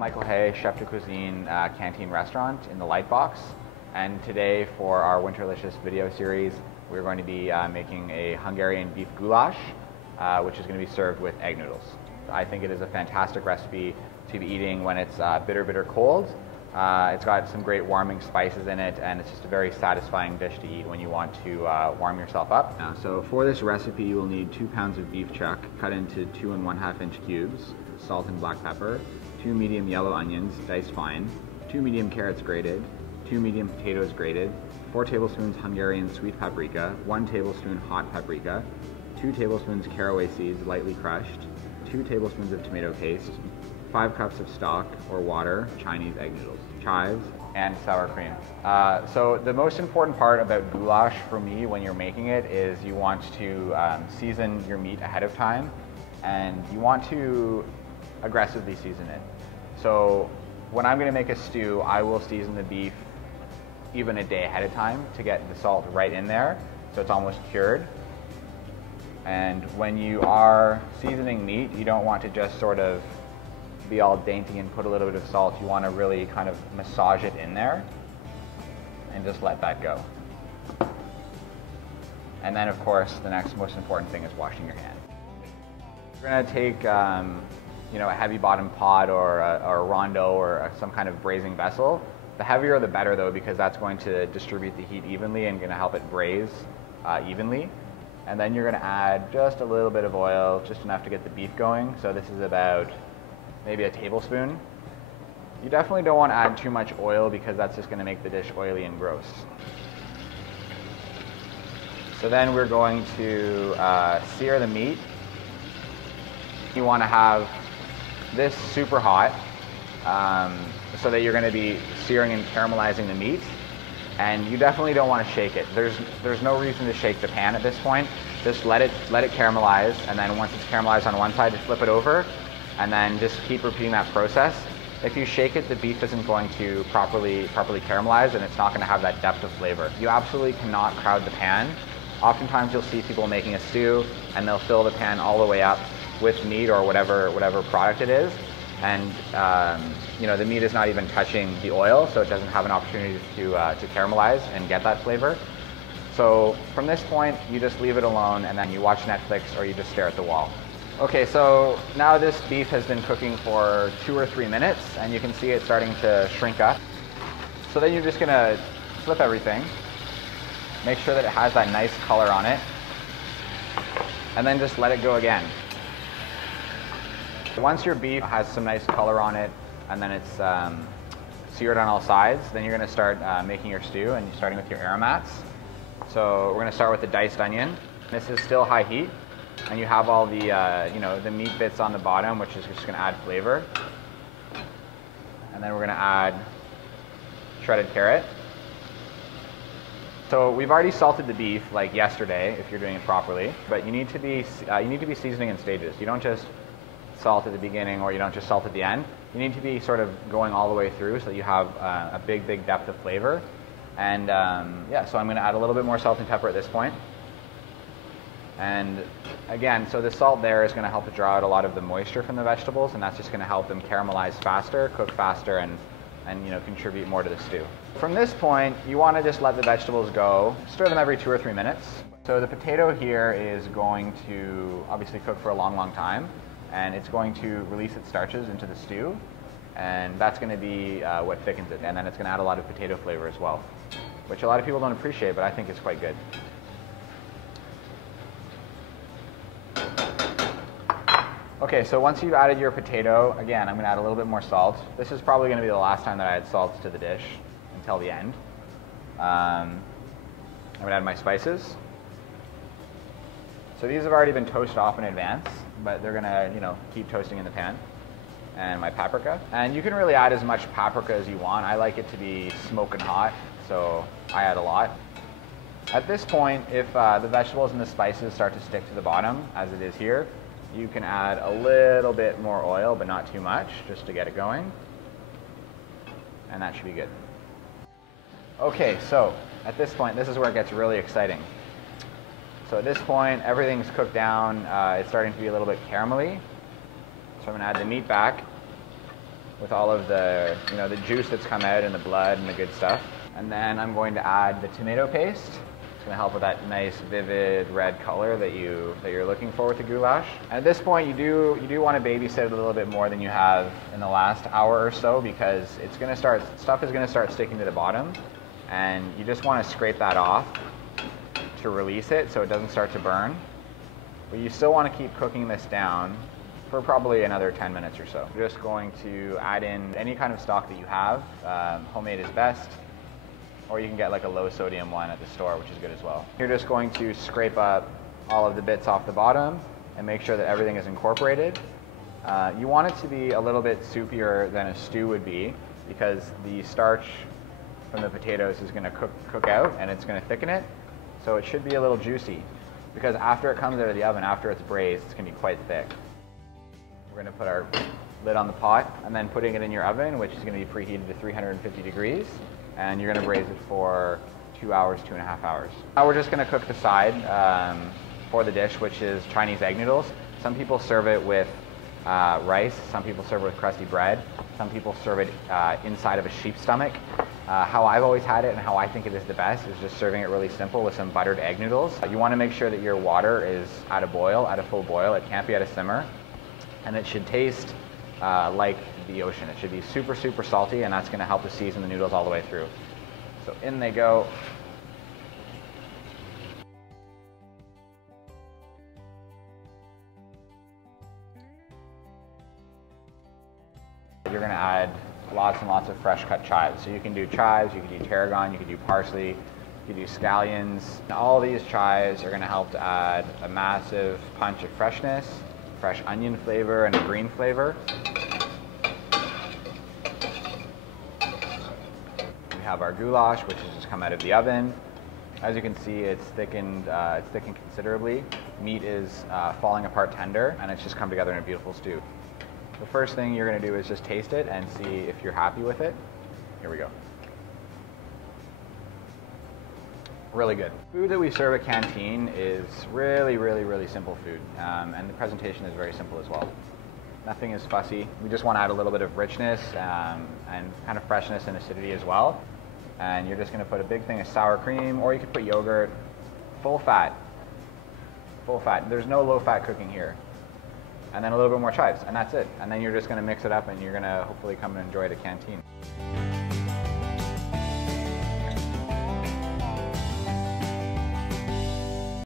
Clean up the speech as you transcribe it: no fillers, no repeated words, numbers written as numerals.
Michael Hay, chef de cuisine, canteen restaurant in the Lightbox, and today for our Winterlicious video series we're going to be making a Hungarian beef goulash, which is going to be served with egg noodles. I think it is a fantastic recipe to be eating when it's bitter cold. It's got some great warming spices in it, and it's just a very satisfying dish to eat when you want to warm yourself up. So for this recipe you will need 2 pounds of beef chuck cut into 2 1/2 inch cubes, salt and black pepper, 2 medium yellow onions diced fine, 2 medium carrots grated, 2 medium potatoes grated, 4 tablespoons Hungarian sweet paprika, 1 tablespoon hot paprika, 2 tablespoons caraway seeds lightly crushed, 2 tablespoons of tomato paste, 5 cups of stock or water, Chinese egg noodles, chives, and sour cream. So the most important part about goulash for me when you're making it is you want to season your meat ahead of time, and you want to aggressively season it. So when I'm going to make a stew, I will season the beef even a day ahead of time to get the salt right in there so it's almost cured. And when you are seasoning meat, you don't want to just sort of be all dainty and put a little bit of salt. You want to really kind of massage it in there and just let that go. And then of course the next most important thing is washing your hand. You're going to take a heavy bottom pot or a rondo or some kind of braising vessel. The heavier the better though, because that's going to distribute the heat evenly and going to help it braise evenly. And then you're going to add just a little bit of oil, just enough to get the beef going. So this is about maybe a tablespoon. You definitely don't want to add too much oil because that's just going to make the dish oily and gross. So then we're going to sear the meat. You want to have this super hot so that you're going to be searing and caramelizing the meat. And you definitely don't want to shake it. There's no reason to shake the pan at this point. Just let it caramelize, and then once it's caramelized on one side, just flip it over, and then just keep repeating that process. If you shake it, the beef isn't going to properly caramelize, and it's not going to have that depth of flavor. You absolutely cannot crowd the pan. Oftentimes you'll see people making a stew, and they'll fill the pan all the way up with meat or whatever product it is, and the meat is not even touching the oil, so it doesn't have an opportunity to caramelize and get that flavor. So from this point, you just leave it alone, and then you watch Netflix or you just stare at the wall. Okay, so now this beef has been cooking for 2 or 3 minutes, and you can see it starting to shrink up. So then you're just gonna flip everything, make sure that it has that nice color on it, and then just let it go again. Once your beef has some nice color on it, and then it's seared on all sides, then you're going to start making your stew, and you're starting with your aromats. So we're going to start with the diced onion. This is still high heat, and you have all the the meat bits on the bottom, which is just going to add flavor. And then we're going to add shredded carrot. So we've already salted the beef like yesterday, if you're doing it properly, but you need to be seasoning in stages. You don't just salt at the beginning, or you don't just salt at the end. You need to be sort of going all the way through so that you have a big depth of flavor. And so I'm going to add a little bit more salt and pepper at this point. And again, so the salt there is going to help to draw out a lot of the moisture from the vegetables, and that's just going to help them caramelize faster, cook faster, and contribute more to the stew. From this point, you want to just let the vegetables go. Stir them every 2 or 3 minutes. So the potato here is going to obviously cook for a long time, and it's going to release its starches into the stew, and that's going to be what thickens it, and then it's going to add a lot of potato flavor as well, which a lot of people don't appreciate, but I think it's quite good. Okay, so once you've added your potato, again, I'm going to add a little bit more salt. This is probably going to be the last time that I add salt to the dish until the end. I'm going to add my spices. So these have already been toasted off in advance, but they're going to keep toasting in the pan. And my paprika. And you can really add as much paprika as you want. I like it to be smoking hot, so I add a lot. At this point, if the vegetables and the spices start to stick to the bottom, as it is here, you can add a little bit more oil, but not too much, just to get it going. And that should be good. Okay, so at this point, this is where it gets really exciting. So at this point, everything's cooked down. It's starting to be a little bit caramelly. So I'm going to add the meat back. with all of the, the juice that's come out and the blood and the good stuff. And then I'm going to add the tomato paste. It's going to help with that nice vivid red color that you're looking for with the goulash. And at this point, you do want to babysit it a little bit more than you have in the last hour or so, because stuff is going to start sticking to the bottom, and you just want to scrape that off to release it so it doesn't start to burn. But you still want to keep cooking this down for probably another 10 minutes or so. You're just going to add in any kind of stock that you have. Homemade is best, or you can get like a low sodium one at the store, which is good as well. You're just going to scrape up all of the bits off the bottom and make sure that everything is incorporated. You want it to be a little bit soupier than a stew would be, because the starch from the potatoes is going to cook out and it's going to thicken it. So it should be a little juicy, because after it comes out of the oven, after it's braised, it's going to be quite thick. We're going to put our lid on the pot and then putting it in your oven, which is going to be preheated to 350 degrees. And you're going to braise it for 2 hours, 2.5 hours. Now we're just going to cook the side for the dish, which is Chinese egg noodles. Some people serve it with rice, some people serve it with crusty bread, some people serve it inside of a sheep's stomach. How I've always had it and how I think it is the best is just serving it really simple with some buttered egg noodles. You want to make sure that your water is at a boil, at a full boil. It can't be at a simmer. And it should taste like the ocean. It should be super, super salty, and that's going to help to season the noodles all the way through. So in they go. You're going to add lots and lots of fresh cut chives. So you can do chives, you can do tarragon, you can do parsley, you can do scallions. All these chives are going to help to add a massive punch of freshness, fresh onion flavor and a green flavor. We have our goulash, which has just come out of the oven. As you can see, it's thickened considerably. Meat is falling apart tender, and it's just come together in a beautiful stew. The first thing you're going to do is just taste it and see if you're happy with it. Here we go. Really good. Food that we serve at Canteen is really, really, really simple food, and the presentation is very simple as well. Nothing is fussy. We just want to add a little bit of richness and kind of freshness and acidity as well. And you're just going to put a big thing of sour cream, or you could put yogurt, full fat. Full fat. There's no low fat cooking here. And then a little bit more chives, and that's it. And then you're just going to mix it up, and you're going to hopefully come and enjoy it at Canteen.